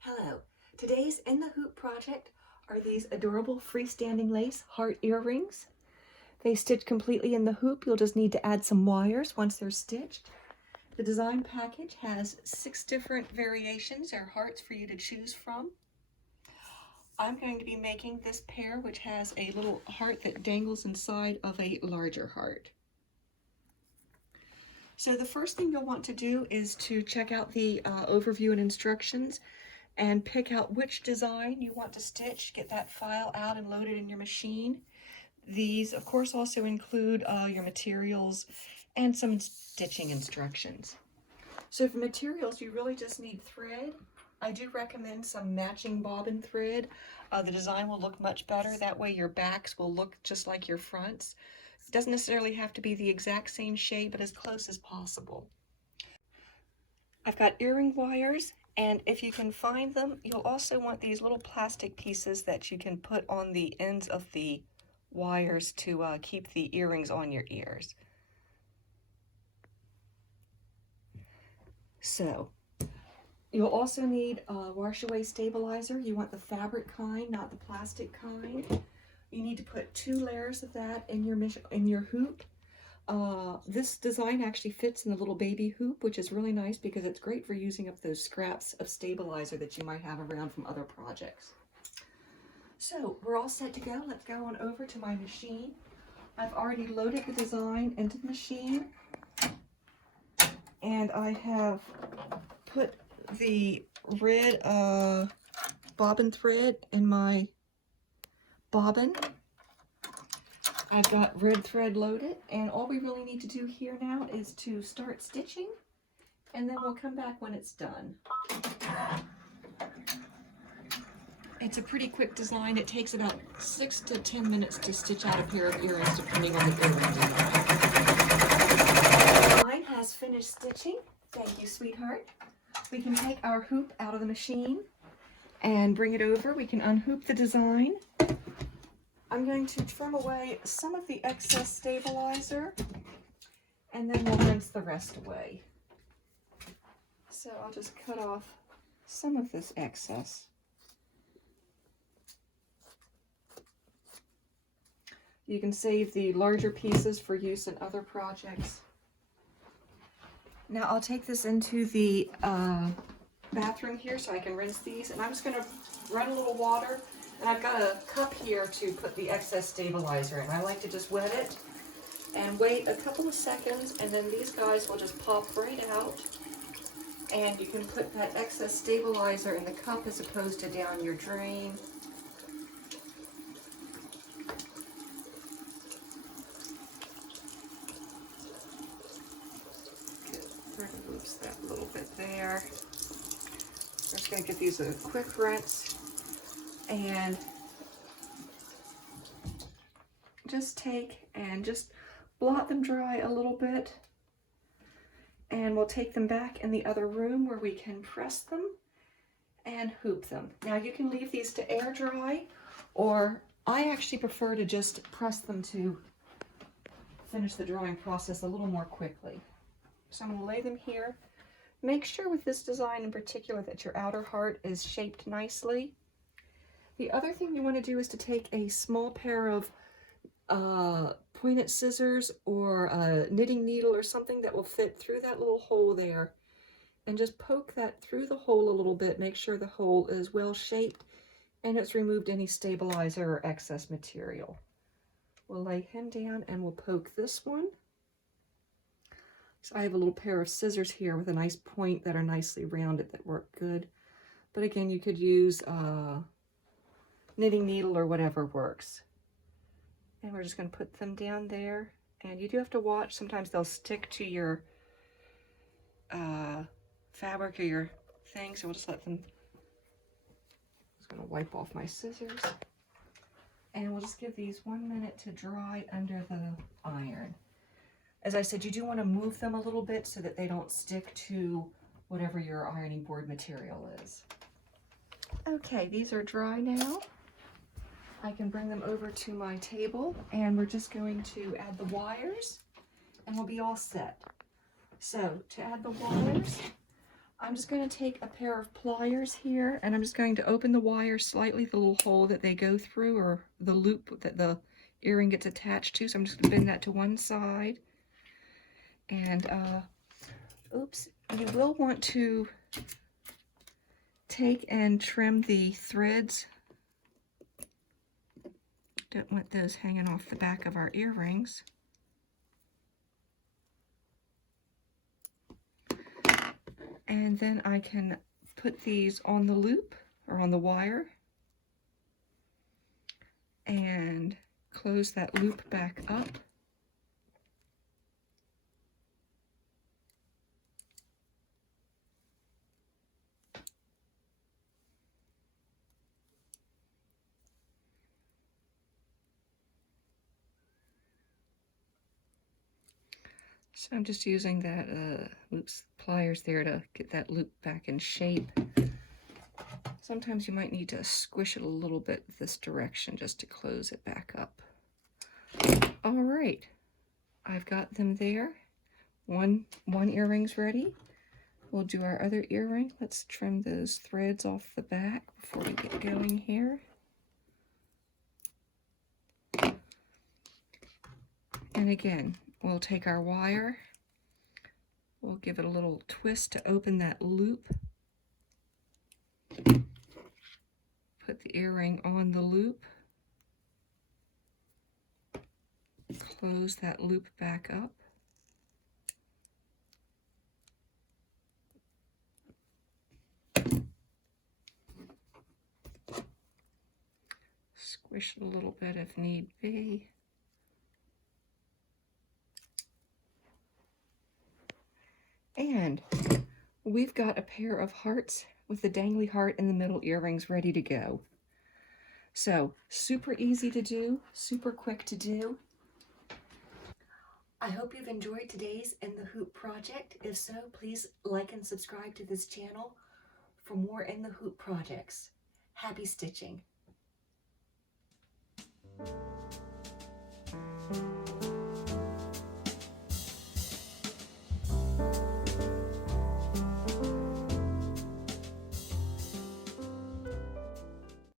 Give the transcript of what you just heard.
Hello, today's in the hoop project are these adorable freestanding lace heart earrings. They stitch completely in the hoop. You'll just need to add some wires once they're stitched. The design package has 6 different variations or hearts for you to choose from. I'm going to be making this pair, which has a little heart that dangles inside of a larger heart. So the first thing you'll want to do is to check out the overview and instructions and pick out which design you want to stitch. Get that file out and load it in your machine. These, of course, also include your materials and some stitching instructions. So for materials, you really just need thread. I do recommend some matching bobbin thread. The design will look much better. That way your backs will look just like your fronts. It doesn't necessarily have to be the exact same shape, but as close as possible. I've got earring wires, and if you can find them, you'll also want these little plastic pieces that you can put on the ends of the wires to keep the earrings on your ears. So you'll also need a wash away stabilizer. You want the fabric kind, not the plastic kind. You need to put 2 layers of that in your hoop. This design actually fits in the little baby hoop, which is really nice because it's great for using up those scraps of stabilizer that you might have around from other projects. So we're all set to go. Let's go on over to my machine. I've already loaded the design into the machine, and I have put the red bobbin thread in my bobbin. I've got red thread loaded, and all we really need to do here now is to start stitching, and then we'll come back when it's done. It's a pretty quick design. It takes about 6 to 10 minutes to stitch out a pair of earrings, depending on the earring design. Mine has finished stitching. Thank you, sweetheart. We can take our hoop out of the machine and bring it over. We can unhoop the design. I'm going to trim away some of the excess stabilizer, and then we'll rinse the rest away. So I'll just cut off some of this excess. You can save the larger pieces for use in other projects. Now I'll take this into the bathroom here so I can rinse these, and I'm just going to run a little water. And I've got a cup here to put the excess stabilizer in. I like to just wet it and wait a couple of seconds, and then these guys will just pop right out. And you can put that excess stabilizer in the cup as opposed to down your drain. Oops, that little bit there. I'm just going to give these a quick rinse. And just take and just blot them dry a little bit, and we'll take them back in the other room where we can press them and hoop them. Now you can leave these to air dry, or I actually prefer to just press them to finish the drying process a little more quickly. So I'm going to lay them here. Make sure with this design in particular that your outer heart is shaped nicely. The other thing you want to do is to take a small pair of pointed scissors or a knitting needle or something that will fit through that little hole there, and just poke that through the hole a little bit. Make sure the hole is well shaped and it's removed any stabilizer or excess material. We'll lay him down and we'll poke this one. So I have a little pair of scissors here with a nice point that are nicely rounded that work good. But again, you could use knitting needle or whatever works. And we're just going to put them down there, and you do have to watch. Sometimes they'll stick to your fabric or your thing, so we'll just let them. I'm just going to wipe off my scissors, and we'll just give these 1 minute to dry under the iron. As I said, you do want to move them a little bit so that they don't stick to whatever your ironing board material is. Okay, these are dry now. I can bring them over to my table, and we're just going to add the wires and we'll be all set. So to add the wires, I'm just going to take a pair of pliers here, and I'm just going to open the wire slightly, the little hole that they go through, or the loop that the earring gets attached to. So I'm just going to bend that to one side. And oops, you will want to take and trim the threads. Don't want those hanging off the back of our earrings. And then I can put these on the loop or on the wire and close that loop back up. So I'm just using that pliers there to get that loop back in shape. Sometimes you might need to squish it a little bit this direction just to close it back up. All right, I've got them there. One earring's ready. We'll do our other earring. Let's trim those threads off the back before we get going here. And again, we'll take our wire, we'll give it a little twist to open that loop, put the earring on the loop, close that loop back up, squish it a little bit if need be. And we've got a pair of hearts with the dangly heart in the middle earrings ready to go. So super easy to do, super quick to do. I hope you've enjoyed today's In the Hoop project. If so, please like and subscribe to this channel for more In the Hoop projects. Happy stitching!